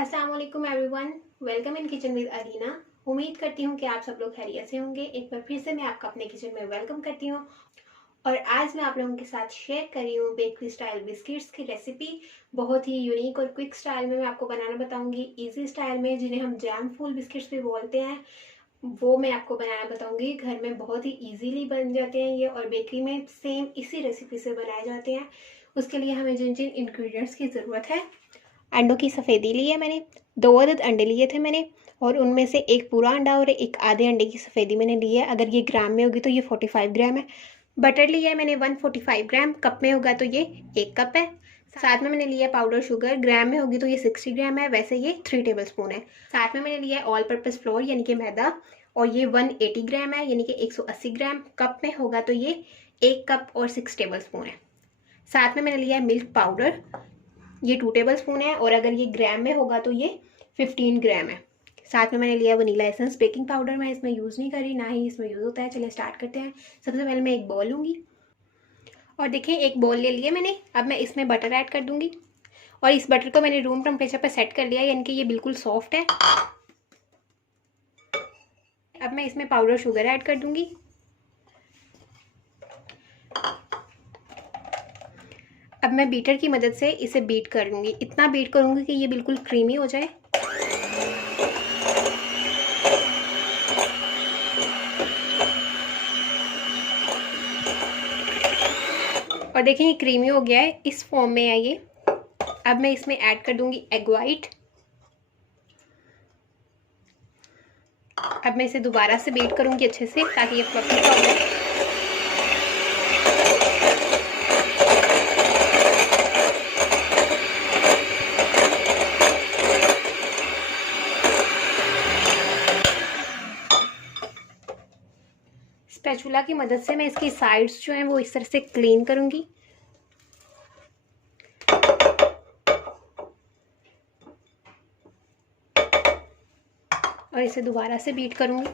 अस्सलाम वालेकुम everyone, welcome in kitchen with Arina. उम्मीद करती हूँ कि आप सब लोग खैरियत से होंगे। एक बार फिर से मैं आपका अपने किचन में वेलकम करती हूँ और आज मैं आप लोगों के साथ शेयर कर रही हूँ बेकरी स्टाइल बिस्किट्स की रेसिपी। बहुत ही यूनिक और क्विक स्टाइल में मैं आपको बनाना बताऊंगी, इजी स्टाइल में, जिन्हें हम जैम फुल बिस्किट्स भी बोलते हैं, वो मैं आपको बनाना बताऊंगी। घर में बहुत ही इजीली बन जाते हैं ये और बेकरी में सेम इसी रेसिपी से बनाए जाते हैं। उसके लिए हमें जिन जिन इंग्रेडिएंट्स की ज़रूरत है, अंडों की सफ़ेदी ली है मैंने, 2 अदद अंडे लिए थे मैंने, और उनमें से एक पूरा अंडा और एक आधे अंडे की सफ़ेदी मैंने ली है। अगर ये ग्राम में होगी तो ये 45 ग्राम है। बटर लिया है मैंने 145 ग्राम, कप में होगा तो ये 1 कप है। साथ में मैंने लिया है पाउडर शुगर, ग्राम में होगी तो ये 60 ग्राम है, वैसे ये 3 टेबल स्पून है। साथ में मैंने लिया है ऑल पर्पज़ फ्लोर यानी कि मैदा, और ये 180 ग्राम है यानी कि 180 ग्राम। कप में होगा तो ये 1 कप और 6 टेबल स्पून है। साथ में मैंने लिया है मिल्क पाउडर, ये 2 टेबल स्पून है, और अगर ये ग्राम में होगा तो ये 15 ग्राम है। साथ में मैंने लिया वनीला एसेंस। बेकिंग पाउडर मैं इसमें यूज़ नहीं करी, ना ही इसमें यूज़ होता है। चलिए स्टार्ट करते हैं। सबसे पहले मैं एक बॉल लूँगी और देखिए एक बॉल ले लिया मैंने। अब मैं इसमें बटर ऐड कर दूँगी और इस बटर को मैंने रूम टेम्परेचर पर सेट कर लिया, यानी कि ये बिल्कुल सॉफ्ट है। अब मैं इसमें पाउडर शुगर ऐड कर दूँगी। अब मैं बीटर की मदद से इसे बीट कर लूँगी। इतना बीट करूँगी कि ये बिल्कुल क्रीमी हो जाए। और देखें ये क्रीमी हो गया है, इस फॉर्म में है ये। अब मैं इसमें ऐड कर दूंगी एग वाइट। अब मैं इसे दोबारा से बीट करूंगी अच्छे से ताकि ये फ्लफी सा हो जाए। स्पैचुला की मदद से मैं इसकी साइड्स जो हैं वो इस तरह से क्लीन करूंगी। और इसे दोबारा से बीट करूंगी।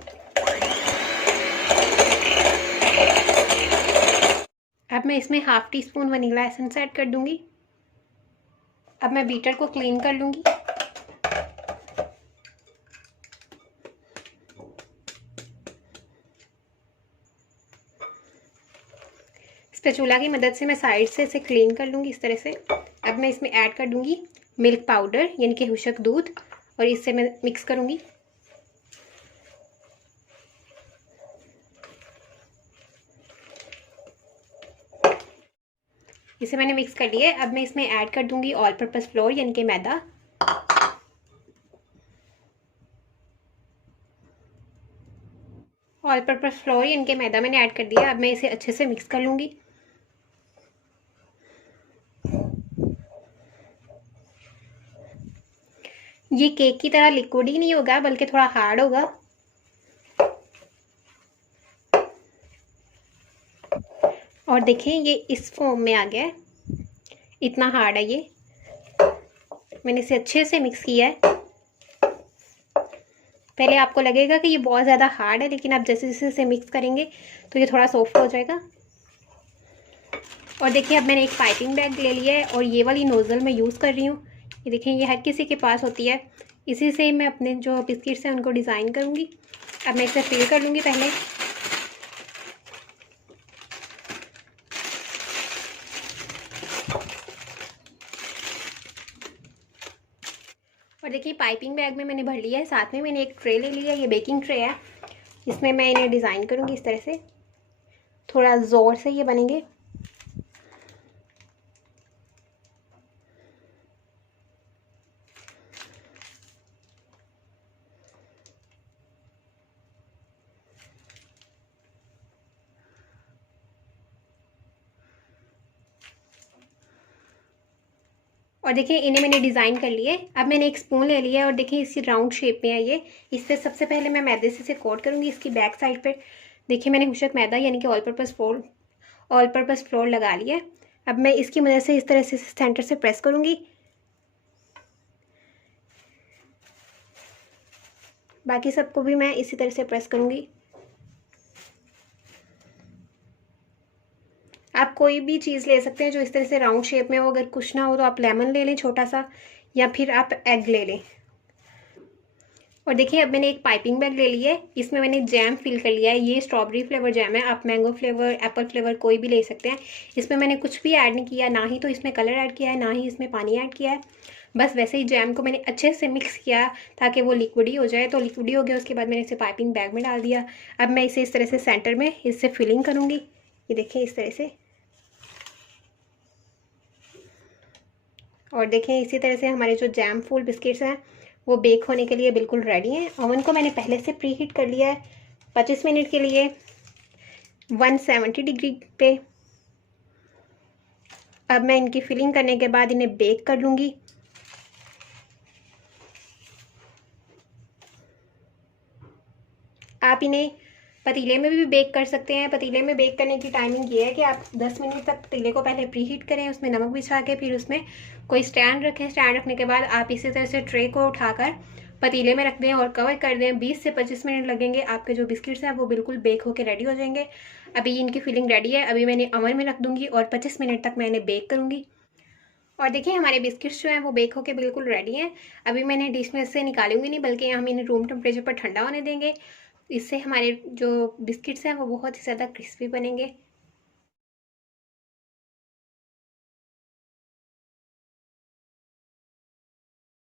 अब मैं इसमें half tea spoon vanilla essence add कर दूंगी। अब मैं बीटर को क्लीन कर लूंगी। स्पैचुला की मदद से मैं साइड से इसे क्लीन कर लूंगी इस तरह से। अब मैं इसमें ऐड कर दूंगी मिल्क पाउडर यानी कि हुशक दूध, और इससे मैं मिक्स करूंगी। इसे मैंने मिक्स कर लिया है। अब मैं इसमें ऐड कर दूंगी ऑल पर्पस फ्लोर यानी कि मैदा। ऑल पर्पस फ्लोर यानी कि मैदा मैंने ऐड कर दिया। अब मैं इसे अच्छे से मिक्स कर लूंगी। ये केक की तरह लिक्विड ही नहीं होगा बल्कि थोड़ा हार्ड होगा। और देखें ये इस फॉर्म में आ गया है, इतना हार्ड है ये। मैंने इसे अच्छे से मिक्स किया है। पहले आपको लगेगा कि ये बहुत ज़्यादा हार्ड है, लेकिन आप जैसे जैसे इसे मिक्स करेंगे तो ये थोड़ा सॉफ्ट हो जाएगा। और देखिए अब मैंने एक पाइपिंग बैग ले लिया है और ये वाली नोज़ल मैं यूज़ कर रही हूँ। ये देखें ये हर किसी के पास होती है। इसी से मैं अपने जो बिस्किट्स हैं उनको डिज़ाइन करूँगी। अब मैं इसे फिल कर लूँगी पहले। और देखिए पाइपिंग बैग में मैंने भर लिया है। साथ में मैंने एक ट्रे ले लिया है, ये बेकिंग ट्रे है। इसमें मैं इन्हें डिज़ाइन करूँगी इस तरह से, थोड़ा ज़ोर से ये बनेंगे। और देखिए इन्हें मैंने डिज़ाइन कर लिए। अब मैंने एक स्पून ले लिया है और देखिए इसी राउंड शेप में है ये। इससे सबसे पहले मैं मैदे से इसे कोट करूँगी इसकी बैक साइड पर। देखिए मैंने हुशक मैदा यानी कि ऑल पर्पज़ फ्लोर लगा लिया है। अब मैं इसकी मदद से इस तरह से सेंटर से प्रेस करूँगी। बाकी सबको भी मैं इसी तरह से प्रेस करूँगी। आप कोई भी चीज़ ले सकते हैं जो इस तरह से राउंड शेप में हो। अगर कुछ ना हो तो आप लेमन ले लें छोटा सा, या फिर आप एग ले लें। और देखिए अब मैंने एक पाइपिंग बैग ले लिया है, इसमें मैंने जैम फिल कर लिया है। ये स्ट्रॉबेरी फ्लेवर जैम है, आप मैंगो फ्लेवर, एप्पल फ्लेवर कोई भी ले सकते हैं। इसमें मैंने कुछ भी ऐड नहीं किया, ना ही तो इसमें कलर ऐड किया है, ना ही इसमें पानी ऐड किया है। बस वैसे ही जैम को मैंने अच्छे से मिक्स किया ताकि वो लिक्विडी हो जाए। तो लिक्विडी हो गया, उसके बाद मैंने इसे पाइपिंग बैग में डाल दिया। अब मैं इसे इस तरह से सेंटर में इससे फिलिंग करूँगी। ये देखिए इस तरह से। और देखें इसी तरह से हमारे जो जैम फुल बिस्किट्स हैं वो बेक होने के लिए बिल्कुल रेडी हैं। ओवन को मैंने पहले से प्री हीट कर लिया है 25 मिनट के लिए 170 डिग्री पे। अब मैं इनकी फिलिंग करने के बाद इन्हें बेक कर लूँगी। आप इन्हें पतीले में भी बेक कर सकते हैं। पतीले में बेक करने की टाइमिंग ये है कि आप 10 मिनट तक पतीले को पहले प्री हीट करें, उसमें नमक बिछा के फिर उसमें कोई स्टैंड रखें। स्टैंड रखने के बाद आप इसी तरह से ट्रे को उठाकर पतीले में रख दें और कवर कर दें। 20 से 25 मिनट लगेंगे, आपके जो बिस्किट्स हैं वो बिल्कुल बेक होकर रेडी हो जाएंगे। अभी इनकी फिलिंग रेडी है, अभी मैंने ओवन में रख दूँगी और 25 मिनट तक मैं इन्हें बेक करूँगी। और देखिए हमारे बिस्किट्स जो हैं वो बेक होके बिल्कुल रेडी हैं। अभी मैंने डिश में से निकालूंगी नहीं, बल्कि हम इन्हें रूम टेम्परेचर पर ठंडा होने देंगे। इससे हमारे जो बिस्किट्स हैं वो बहुत ही ज़्यादा क्रिस्पी बनेंगे।